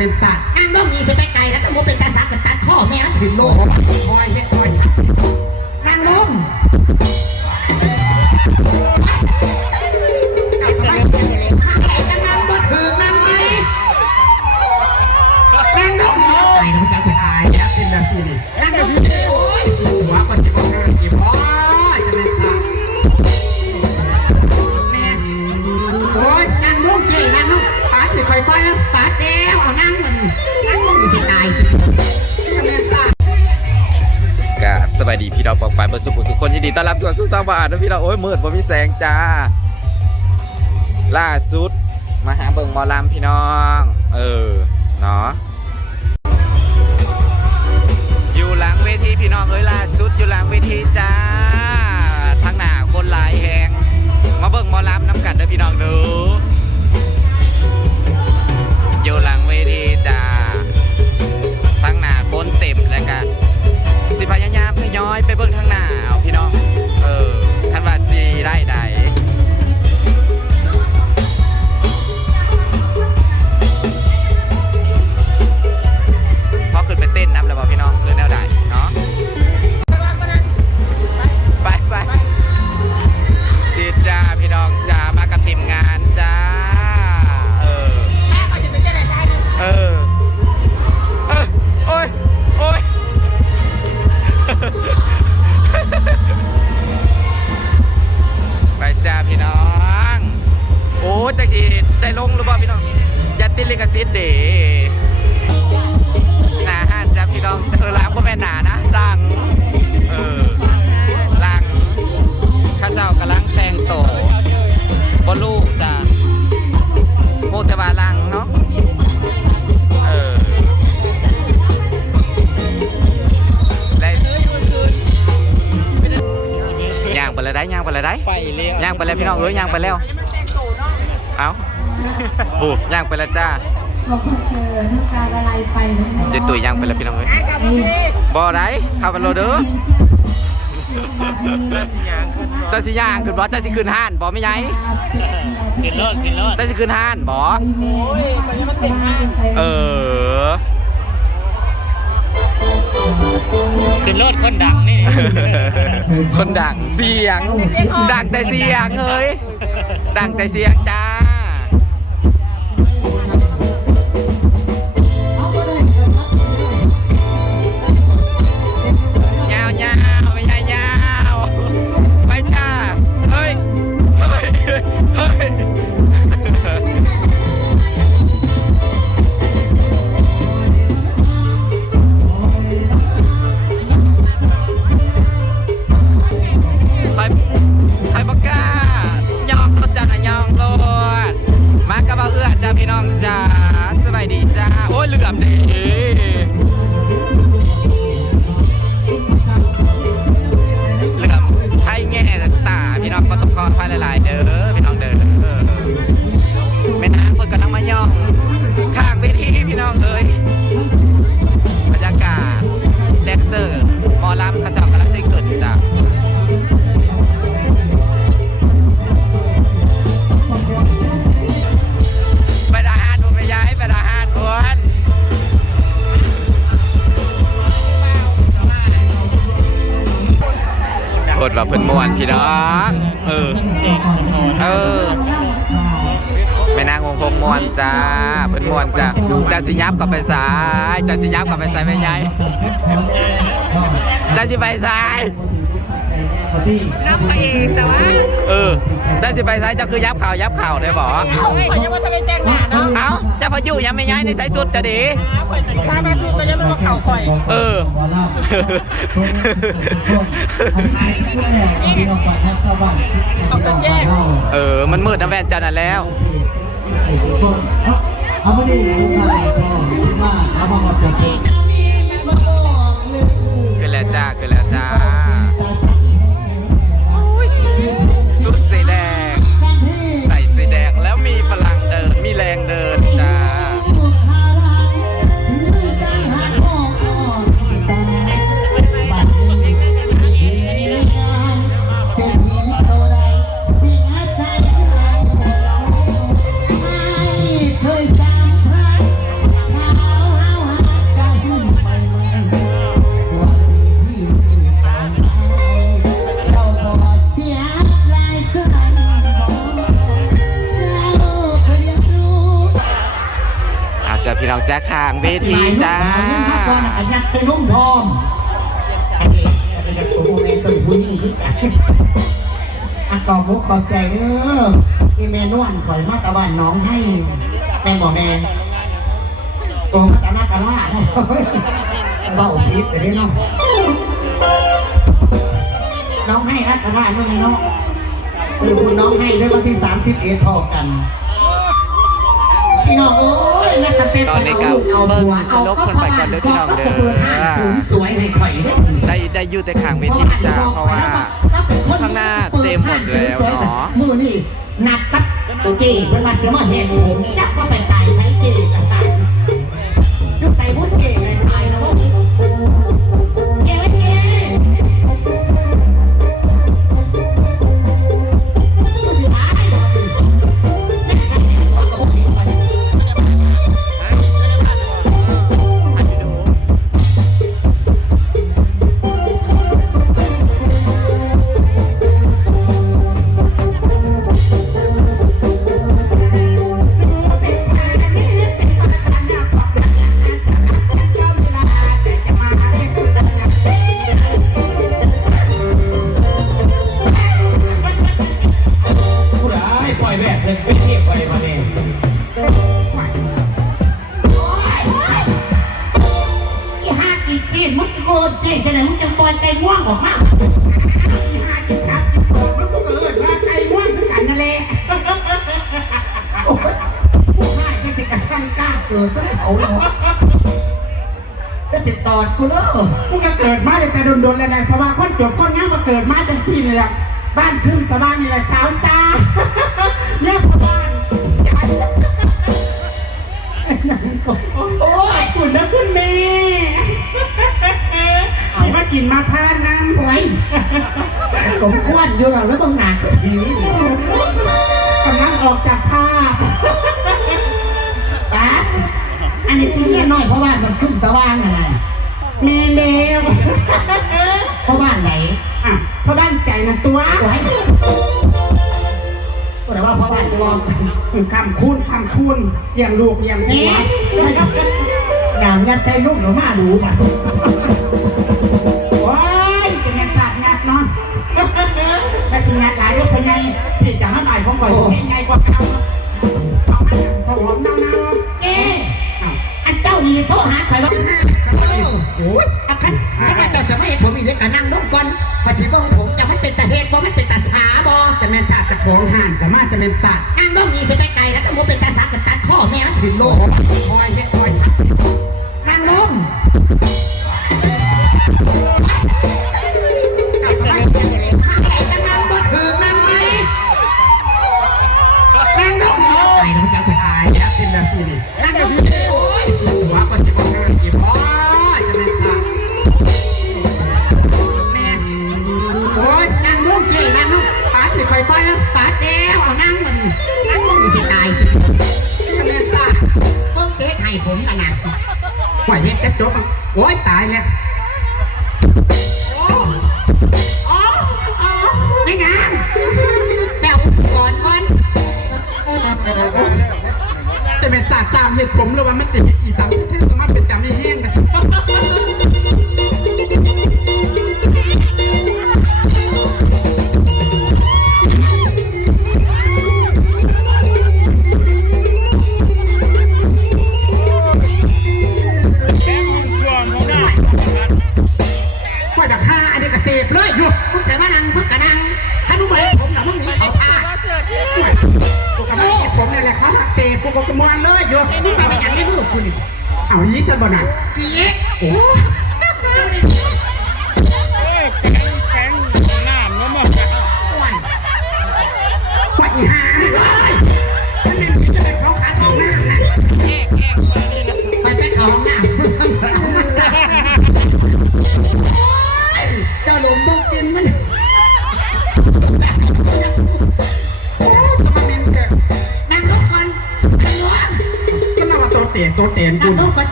เป็นสัตว์นั่งบ้องมีสิไปไกลแล้วถ้ามูเป็นตาสักกับตัดข้อแม่ถึงโลก อยคอยนะปัดแล้วเอานั่งมาดินั่งลงอยู่สิตายจะเป็นสัตว์กับสบายดีพี่น้องปองไปเปิดสุขุสุขคนยินดีต้อนรับทุกคนสู่สร้างบ้านะพี่น้องโอ้ยมืดบ่มีแสงจ้า ล่าสุดมาหาเบิ่งมอลำพี่น้อง เออ เนาะอยู่หลังเวทีพี่น้องเอ้ยล่าสุดอยู่หลังเว จักสีได้ลงหรือเปล่าพี่น้องอย่าติดลิขสิทธิ์เดหนาห้านจ้าพี่น้องเออล้างก็แม่นหนานะลังเออลังข้าเจ้ากำลังแต่งโตบอลูกจ้าโมแต่ว่าลังเนาะเออและย่างไปเลยได้ย่างไปเลยได้ไปเรียย่างไปแล้วพี่น้องเอ้ยย่างไปแล้ว เอาโอ้ย่างไปแล้วจ้าบอกคอนเสิร์ตน้ำตาละลายไปเลยนะเจตุยย่างไปแล้วพี่น้องเอ้ยบ่ได้เข้าไปโลเด้อเจ้าสิย่างขึ้นบ่เจ้าสิขึ้นห้านบ่ไม่ไงขึ้นรถขึ้นรถเจ้าสิขึ้นห้านบ่โอ้ยมันยังมาเต็มมากเออขึ้นรถคนดังนี่ คนดังเสียง ดังแต่เสียงเอ้ยดังแต่เสียงจ้า โคตรว่าเพิ่นม่วนพี่น้อง เออ เออแม่นางวงคงม่วนจ้า เพิ่นม่วนจ้าจ้าสิยับกลับไปสายจ้าสิยับกลับไปสายแม่ใหญ่จ้าสิไปสาย น้ำไปเองแต่ว่าเออจ้าสิไปสายเจ้าคือยับเข่ายับเข่าได้บ่เฮ้ยยังมาทำเป็นแจ้งหน้าเนาะเอ้าเจ้าพายุยังไม่ย้ายในสายสุดจะดีข่อยสิค้ามาสู้ก็ยังไม่มาเข่าข่อยเออเอาแต่แจ้งเออมันมืดนะแว่นเจ้านั่นแล้วเอาไม่ได้ดูใครก็คิดว่าเขาบอกว่าจะเป็นขึ้นแล้วจ้าขึ้นแล้วจ้า จ้าพี่น้องจ้าคางเวทีจ้าเงินมาก่อนอันยัดใส่นุ่มพร้อมอันนี้เป็นแบบตัวแม่ต้นผู้ยิ่งขึ้นกันอันกอบพวกขอบใจเด้อที่แม่นวลข่อยมาตะวันน้องให้แม่บอกแม่โอ้มาตะนากะล่าเนาะเบาพิษแต่ได้เนาะน้องให้รัตนาเนาะแม่เนาะเออคุณน้องให้ด้วยวันที่30เอ็ดพอกันพี่น้องเอ้ยนักกระเต้นตอนนี้ก็เอาผัวเอาเบิ่งก็คนพไปลาก่อนนเด้อก็พี่น้องก็เด้อจะเปิดห้างสูงสวยให้ข่อยได้ได้ได้อยู่แต่คางเวทีจ้าเพราะว่าข้างหน้าเต็มหมดแล้วเนาะมือนี่หนักกัดเก๋เพิ่นมาเสียมาเห็นผมจักก็ไปต โกรธเจ๊จะไหนมึงจะปล่อยใจง่วงออกมาอีห้ากินครับกินโกรธมันก็เกิดว่าใจง่วงคือกันนั่นแหละโอ้ยผู้ห้าจะสิกระสันกล้าเกิดต้องเขาเหรอจะติดตอดกูเด้อกูก็เกิดมาแต่แต่โดนๆเลยนะเพราะว่าคนจบคนงามมาเกิดมาจากที่นี่แหละบ้านขึ้นสบานนี่แหละสาวตา อยู่แล้วแล้วบางหนาก็ทีกำลังออกจากท่าตาอันนี้ทิ้งแน่น้อยเพราะว่ามันขึ้นสว่างอะไรมีเดวเพราะว่าไหนอะเพ่อบ้านใจนะตัวไว้แต่ว่าเพราะว่าลองคำคูณคำคูณเยี่ยงลูกเยี่ยงเอ๊ตัวะงามยัดใส่ลูกหรือมาดูป่ะ ของข่อยเห็นไงกว่าเก่าเอามาอย่างเขาหอมเน่าเอ๊ะอันเจ้านี่โทรหาใครวะโอ้ยอาคันถ้ามันจะสมัยผมอีกเรื่องการนั่งนุ่งก่อนพอสิบ้องผมจะมันเป็นตาเหตุบ่มันเป็นตาสาบ่ๆจะแม่นชาติจะของห่านสามารถจะเป็นสัตว์นั่งนุ่งนี่สิไปไกลแล้วก็มัเป็นตาสากับตัดข้อแม่มันถึงโลกคอยเฮ็ดคอยนั่งนุ่งกับสมัยอะไรจะนั่งบ่ถึง ยแล้วเป็นแบบนี้ดินั่งนุ่งโอ้ยหัวก็จะบอกให้อีพ่อจะเป็นสัตว์แม่โอ้ยนั่งนุ่งเจ๊นั่งนุ่งปาดสิไฟต้อยนะตัดแล้วเอานั่งมาดินั่งนุ่งอยู่ที่ตายจะเป็นสัตว์เพิ่งเจ๊ไข่ผมกันนะหัวเฮ็ดแทบจบโอ้ยตายแล้วามเหตุผมหรือว่ามันสิอีสามที่สามารถเป็นจำได้แห้งนะกว่าจะฆ่าอันนี้กระเสพเลยอยู่ กเสพกูก็กระมวลเลยอยู่มึงมาไปอย่างในมือกูนี่เอายี่จะบ่หนักอีเอ๊ะ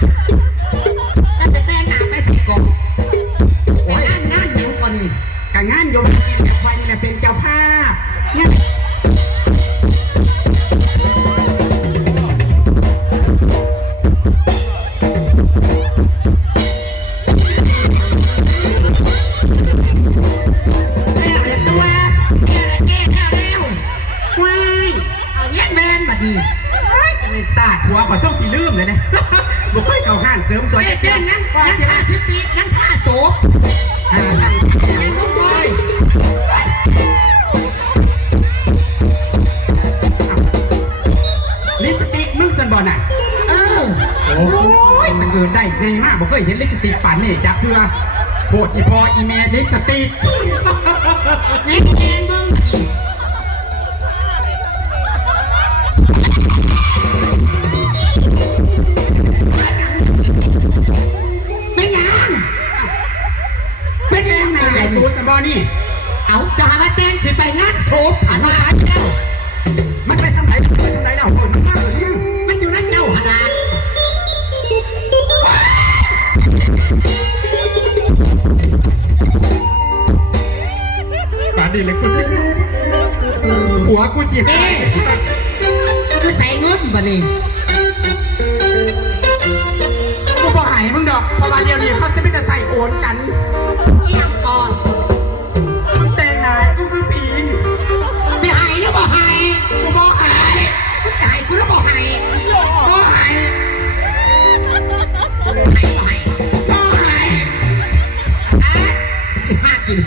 ษาถ้าจะแต่งหน้าไปสิกองไปงานงานหยังก่อนนี่การงานโยมกินกับไฟนี่แหละเป็นเจ้าภาพเนี่ย แม่เด็ดตัวแม่ได้แก้ข้าแล้วว้ายเอาเงี้ยแมนบัดนี้ เป็นศาสตร์หัวขอโชคสีลืมเลยนะบุกค่อยเข้าห้านเสริมสวยเจ๊งั้นยังท่าสิติยังท่าโศกหาท่านไม่รู้เลยลิสติกมึงสันบอลน่ะ เออ โอ้ยมันเกินได้ไงมากบอกเคยเห็นลิสติกป่านนี่จับเถื่อโพดอีพออีแม่ลิสติกแง่แง่มึงเป็น บอนี่ เอาจามาเต้นสิไปงานศพผ่านมาแล้วมันไปทางไหนไปทางไหนแล้วเปิดมันมาเลยมันอยู่นั่นเจ้าหดาป่านนี้เลยกูจะหัวกูเสียเอ๊ะคือใส่เงินบ่นี่กูบอกหายมึงดอกเพราะว่าเดี๋ยวนี้เขาจะไม่จะใส่โอนกัน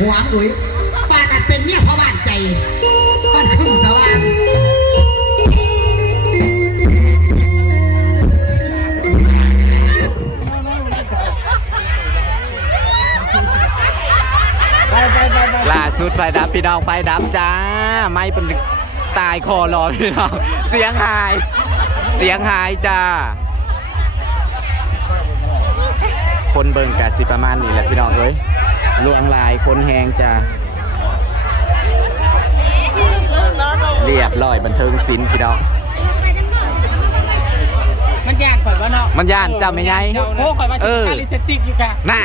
ห้ากินหัวงเลยบ้านนั้นเป็นเมียพ่อบ้านใจบ้านครึ่งสว่างล่าสุดไฟดับพี่น้องไฟดับจ้า ไม่เป็นตายคอรอพี่น้อง เสียงหาย เสียงหายจ้า คนเบิ่งกะสิประมาณนี้แหละพี่น้องเอ้ย ลวงลายคนแหงจ้าเรียบร้อยบันเทิงศิลป์พี่น้อง มันยากข่อยว่าเนาะมันย่านเจ้าไม่ไงโอ้ข่อยว่าเอจะอทาลิปสติกอยู่กะน่ะ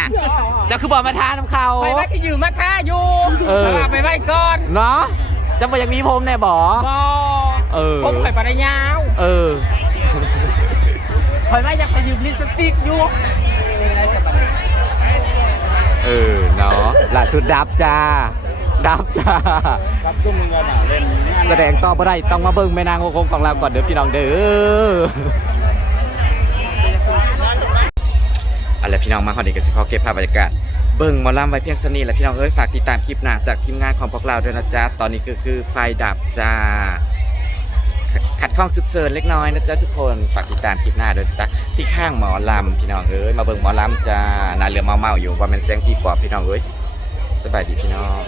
เจ้าคือบอกมาทานน้ำเขา ข่อยว่าสิยืมมาท่าอยู่เออแต่ว่าไปไว้ก่อนเนาะเจ้าบอกอย่างนี้ผมแน่บอบ่เออ ผมข่อยบ่ได้ยาวเออ ข่อยว่าอยากไปยืมลิปสติกอยู่ เออเนาะล่าสุดดับจ้า ดับจ้า ครับซุ่มมึงกันอะเล่นงานแสดงต่อบ่ได้ต้องมาเบิ่งแม่นางโคงของเราก่อนเด้อพี่น้องเด้อเอาละพี่น้องมาฮอดนี้ก็สิขอเก็บภาพบรรยากาศเบิ่งหมอลำไว้เพียงสนี้แหละพี่น้องเอ้ยฝากติดตามคลิปหน้าจากทีมงานของพวกเราด้วยนะจ๊ะตอนนี้คือคือไฟดับจ้า ขัดข้องสุกเสรินเล็กน้อยนะจ๊ะทุกคนฝากติดตามคลิปหน้าด้วยจ๊ะที่ข้างหมอลำพี่น้องเอ้ยมาเบิ่งหมอลำจ้านาเรือเมาเมาอยู่ว่าเป็นเสียงที่ปอบพี่น้องเอ้ยสบายดีพี่น้อง